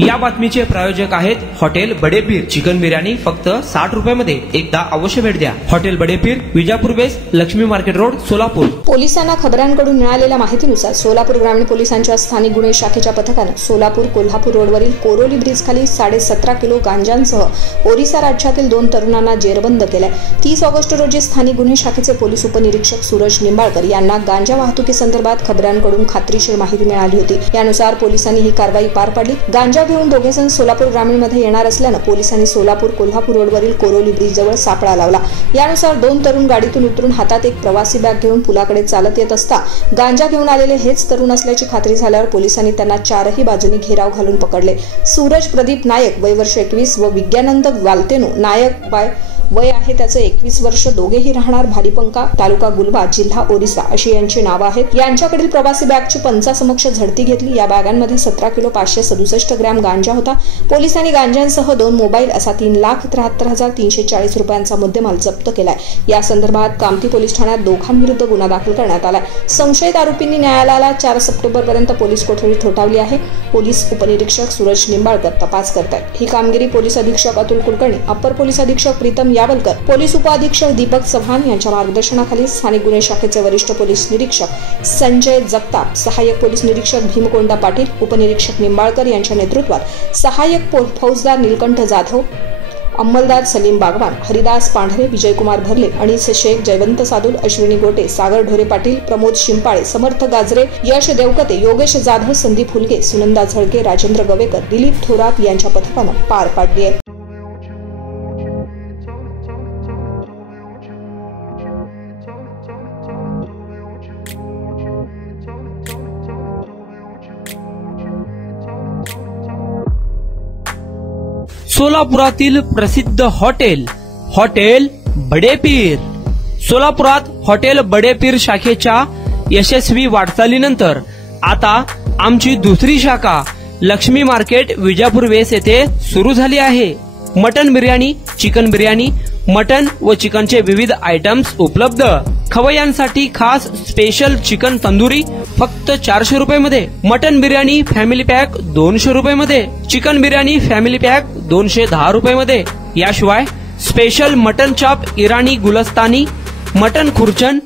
या बातमीचे प्रायोजक आहेत हॉटेल बडेपीर। चिकन बिर्याणी फक्त 60 रुपयामध्ये। एकदा अवश्य भेट द्या। Hotel Badepeer, Vijapur west, Laxmi market road, Solapur. पोलिसांना खबरांकडून मिळालेल्या माहितीनुसार सोलापूर ग्रामीण पोलिसांच्या स्थानिक गुन्हे शाखेच्या पथकानं सोलापूर कोल्हापूर रोडवरील कोरोली ब्रिज खाली 17.5 किलो गांजांसह ओरिसा राज्यातील 2 तरुणांना जेरबंद केलाय। 30 ऑगस्ट रोजी स्थानिक गुन्हे शाखेचे पोलीस उपनिरीक्षक सूरज निंबाळकर यांना गांजा वाहतुकीसंदर्भात खबरांकडून खात्रीशीर माहिती मिळाली होती। यानुसार पोलिसांनी ही कारवाई पार पाडली। गांजा घेऊन दोघे जण सोलापूर ग्रामीण मध्ये येणार असल्यानं पोलिसांनी सोलापूर कोल्हापूर रोडवरील कोरोली ब्रिज जवळ सापळा लावला। यानुसार 2 तरुण गाडीतून उतरून हातात एक प्रवासी बॅग घेऊन पुलाकडे चालत येत असता गांजा घेऊन आलेले हेच तरुण असल्याची खात्री झाल्यावर पोलिसांनी त्यांना 4ही बाजूनी घेराव घालून पकडले। सूरज प्रदीप नायक वय वर्ष 21 व विज्ञानंद वालतेनो नायक वय आहे त्याचे 21 वर्ष, दोघेही राहणार भारीपंका, तालुका गुलबा, जिल्हा ओरिसा अशी यांची नावे आहेत। यांच्याकडील प्रवासी बॅगची पंचासमक्ष झडती घेतली। या बॅगांमध्ये 17 किलो 567 ग्रॅम गांजा होता। पोलिसांनी गांजांसह 2 मोबाईल असा 3,73,340 रुपयांचा मुद्देमाल जप्त केलाय। या संदर्भात कामठी पोलीस ठाण्यात दोघांविरुद्ध गुन्हा दाखल करण्यात आलाय। संशयित आरोपींनी न्यायालयाला 4 सप्टेंबर पर्यंत पोलीस कोठडी ठोठावली आहे। पोलीस उपनिरीक्षक सूरज निंबाळकर तपास करतात। ही कामगिरी पोलीस अधीक्षक अतुल कुलकर्णी, अप्पर पोलीस अधीक्षक प्रीतम यावलकर, पोलीस उपअधीक्षक दीपक चव्हाण यांच्या मार्गदर्शनाखाली स्थानिक गुन्हे शाखेचे वरिष्ठ पोलीस निरीक्षक संजय जगताप, सहाय्यक पोलीस निरीक्षक भीमकोंडा पाटील, उपनिरीक्षक निंबाळकर यांच्या नेतृत्वात सहाय्यक फौजदार नीलकंठ जाधव, अंमलदार सलीम बागवान, हरिदास पांढरे, विजयकुमार भरले, अनिस शेख, जयवंत सादुल, अश्विनी गोटे, सागर ढोरे पाटील, प्रमोद शिंपाळे, समर्थ गाजरे, यश देवकते, योगेश जाधव, संदीप हुलगे, सुनंदा झळके, राजेंद्र गवेकर, दिलीप थोरात यांच्या पथकानं पार पाडली आहे। सोलापुरातील प्रसिद्ध हॉटेल बडेपीर। सोलापुरात हॉटेल बडेपीर शाखेच्या यशस्वी वाटचालीनंतर आता आमची दुसरी शाखा लक्ष्मी मार्केट विजापूर वेस्ट येथे सुरू झाली आहे। Mutton biryani, chicken biryani, mutton व चिकनचे विविध आयटम्स उपलब्ध। खवय्यांसाठी खास स्पेशल चिकन तंदुरी फक्त 400 रुपयामध्ये, मटन बिर्याणी फॅमिली पॅक 200 रुपयामध्ये, चिकन बिर्याणी फॅमिली पॅक 210 रुपयामध्ये। याशिवाय स्पेशल मटन चाप, इराणी गुलस्तानी, मटन खुर्चन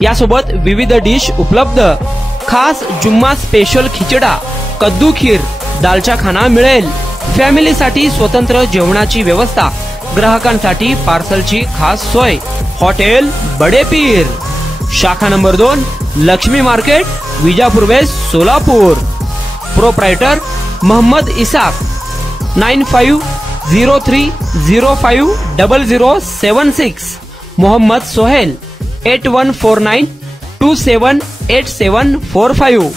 यासोबत विविध डिश उपलब्ध। खास जुम्मा स्पेशल खिचडा, कद्दू खीर, दालचा खाना मिळेल। फॅमिलीसाठी स्वतंत्र जेवणाची व्यवस्था, ग्राहकांसाठी पार्सलची खास सोय। हॉटेल बडेपीर, शाखा number 2, Laxmi market, Vijapur west, Solapur. Proprietor Mohammad Isaq, 9503050076। Mohammad Sohel, 8149278745।